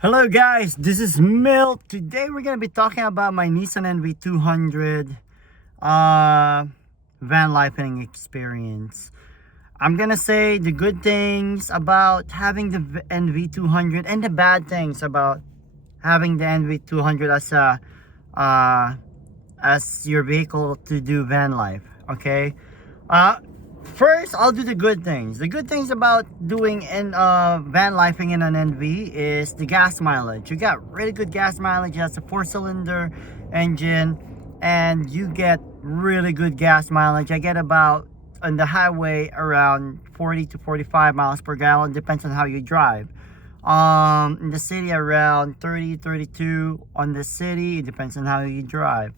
Hello guys, this is Milt. Today we're gonna be talking about my Nissan Nv200 van lifing experience. I'm gonna say the good things about having the Nv200 and the bad things about having the Nv200 as your vehicle to do van life. Okay. Uh, First, I'll do the good things. The good things about doing van lifing in an NV is the gas mileage. You got really good gas mileage. It has a 4-cylinder engine, and you get really good gas mileage. I get about on the highway around 40 to 45 miles per gallon, depends on how you drive. In the city around 30, 32 on the city. It depends on how you drive.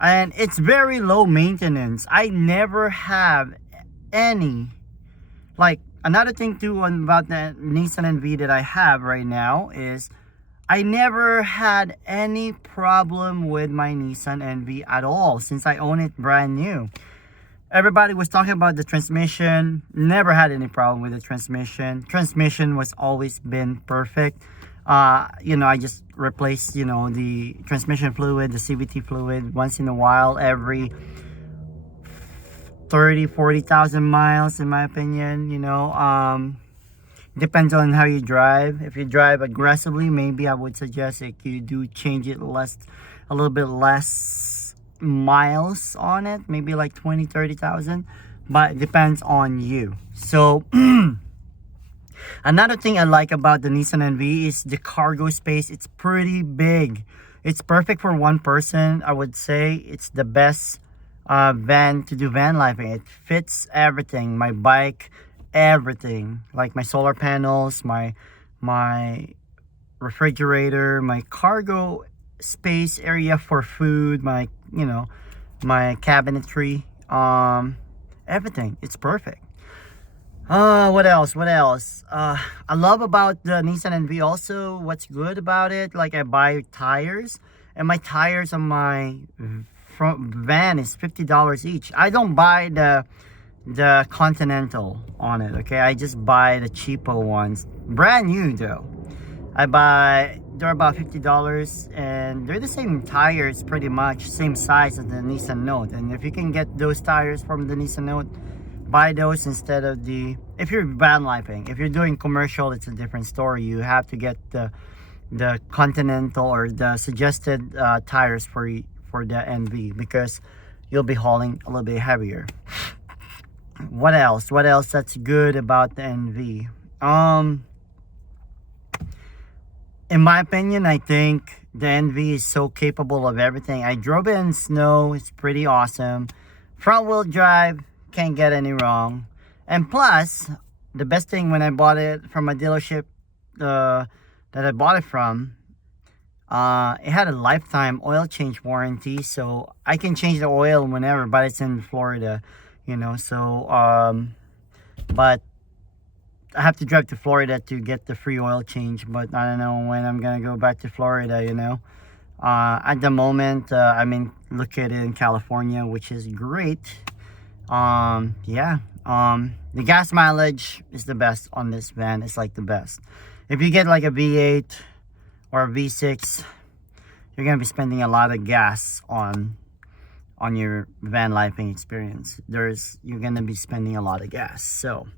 And it's very low maintenance. I never have any, like, another thing too about the Nissan NV that I have right now is I never had any problem with my Nissan NV at all since I own it brand new. Everybody was talking about the transmission. Never had any problem with the transmission was always been perfect. I just replace, the transmission fluid, the CVT fluid once in a while, every 40,000 miles, in my opinion. Depends on how you drive. If you drive aggressively, maybe I would suggest that you do change it a little bit less miles on it, maybe like 30,000, but it depends on you. So another thing I like about the Nissan NV is the cargo space. It's pretty big. It's perfect for one person. I would say it's the best van to do van lifing. It fits everything. My bike, everything. Like my solar panels, my refrigerator, my cargo space area for food, my cabinetry, everything. It's perfect. What else? I love about the Nissan NV also, what's good about it, like I buy tires, and my tires on my front van is $50 each. I don't buy the Continental on it, okay? I just buy the cheapo ones. Brand new though. They're about $50, and they're the same tires, pretty much same size as the Nissan Note. And if you can get those tires from the Nissan Note, buy those instead of if you're van lifing. If you're doing commercial, it's a different story. You have to get the Continental or the suggested tires for the NV, because you'll be hauling a little bit heavier. What else that's good about the NV? In my opinion, I think the NV is so capable of everything. I drove it in snow. It's pretty awesome. Front wheel drive, can't get any wrong. And plus, the best thing when I bought it from a dealership that I bought it from, it had a lifetime oil change warranty, so I can change the oil whenever, but it's in Florida, but I have to drive to Florida to get the free oil change, but I don't know when I'm gonna go back to Florida. At the moment, I'm located in California, which is great. The gas mileage is the best on this van. It's like the best. If you get like a V8 or a V6, you're gonna be spending a lot of gas on your van lifing experience. You're gonna be spending a lot of gas. So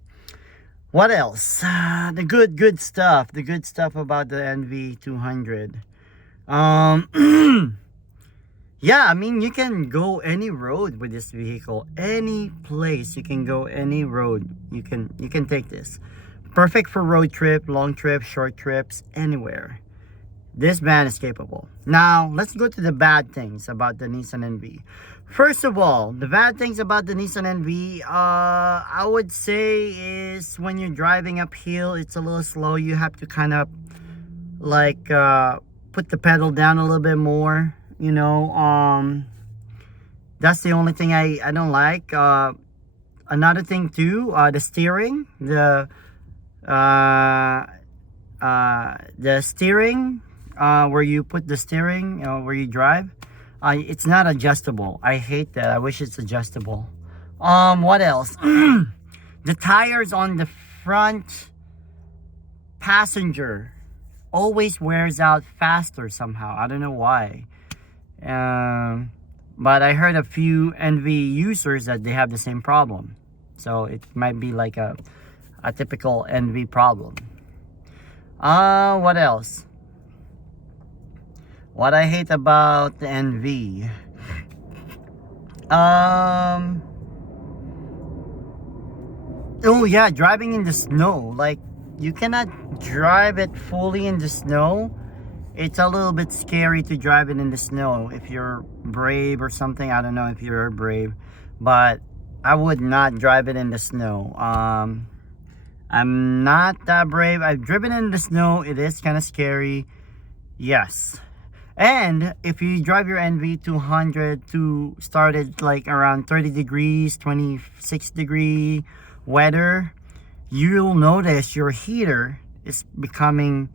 what else? The good stuff. The good stuff about the Nv200. Yeah, you can go any road with this vehicle. Any place you can go, any road you can take this. Perfect for road trip, long trips, short trips, anywhere. This van is capable. Now, let's go to the bad things about the Nissan NV. First of all, the bad things about the Nissan NV, I would say, is when you're driving uphill, it's a little slow. You have to kind of like put the pedal down a little bit more. That's the only thing I don't like. Another thing too, the steering, the steering, where you put the steering, where you drive, it's not adjustable. I hate that. I wish it's adjustable. What else? The tires on the front passenger always wears out faster somehow. I don't know why. But I heard a few NV users that they have the same problem. So it might be like a typical NV problem. What else? What I hate about the NV. Oh yeah, driving in the snow. Like, you cannot drive it fully in the snow. It's a little bit scary to drive it in the snow if you're brave or something. I don't know if you're brave, but I would not drive it in the snow. I'm not that brave. I've driven in the snow. It is kind of scary. Yes. And if you drive your Nv200 to start it like around 30 degrees, 26 degree weather, you'll notice your heater is becoming,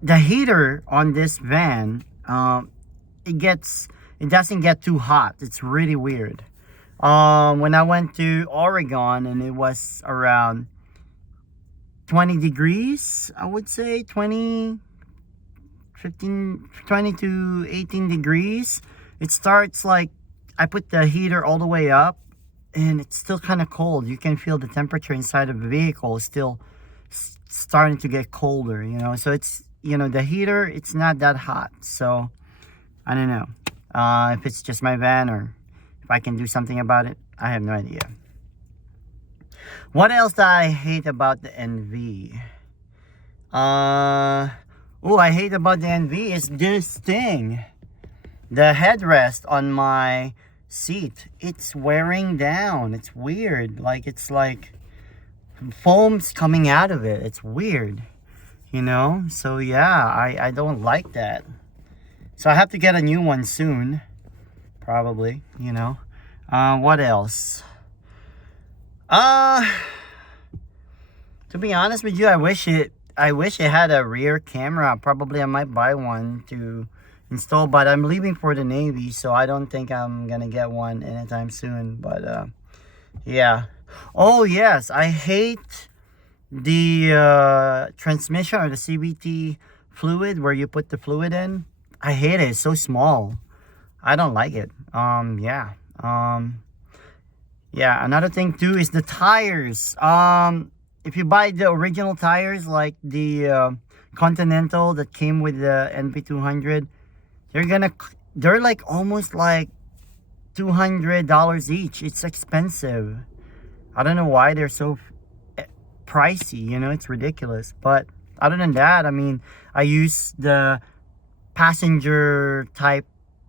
the heater on this van, it doesn't get too hot. It's really weird. When I went to Oregon and it was around 20 degrees, I would say 20 to 18 degrees, it starts like, I put the heater all the way up and it's still kind of cold. You can feel the temperature inside of the vehicle is still starting to get colder, you know. So it's, you know, the heater, it's not that hot. So I don't know if it's just my van or if I can do something about it. I have no idea. What else that I hate about the NV? Oh, I hate about the NV is this thing. The headrest on my seat, it's wearing down. It's weird. Like, it's like foam's coming out of it. It's weird, you know. So yeah, I don't like that. So I have to get a new one soon, probably, you know. What else? To be honest with you, I wish it had a rear camera. Probably I might buy one to install, but I'm leaving for the Navy, so I don't think I'm gonna get one anytime soon. But yeah. Oh yes, I hate the transmission or the CVT fluid where you put the fluid in. I hate it. It's so small. I don't like it. Yeah. Yeah, another thing too is the tires. If you buy the original tires, like the Continental that came with the Nv200, they're like almost like $200 each. It's expensive. I don't know why they're so pricey, you know. It's ridiculous. But other than that, I mean, I use the passenger type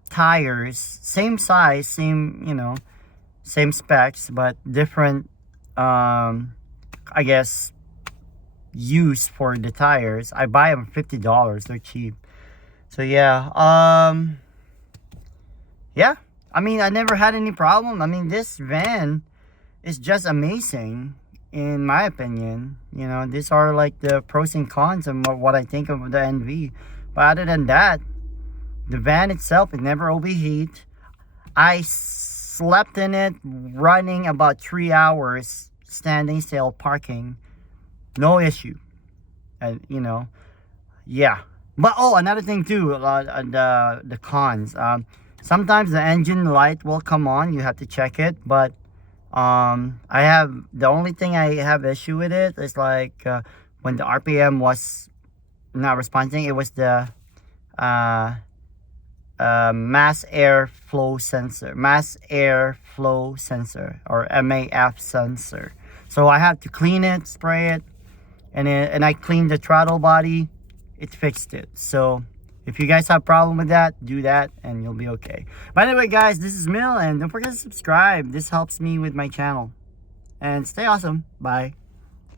tires, same size, same, you know, same specs, but different I guess use for the tires. I buy them $50. They're cheap. So yeah, yeah, I mean, I never had any problem. I mean, this van is just amazing in my opinion. You know, these are like the pros and cons of what I think of the NV. But other than that, the van itself, it never overheat. I slept in it running about 3 hours, standing still, parking, no issue. And you know, yeah. But oh, another thing too, the cons. Sometimes the engine light will come on. You have to check it. But the only thing I have issue with it is like when the RPM was not responding. It was the mass air flow sensor, or MAF sensor. So I have to clean it, spray it, and I cleaned the throttle body. It fixed it. So if you guys have a problem with that, do that and you'll be okay. But anyway, guys, this is Mil, and don't forget to subscribe. This helps me with my channel. And stay awesome. Bye.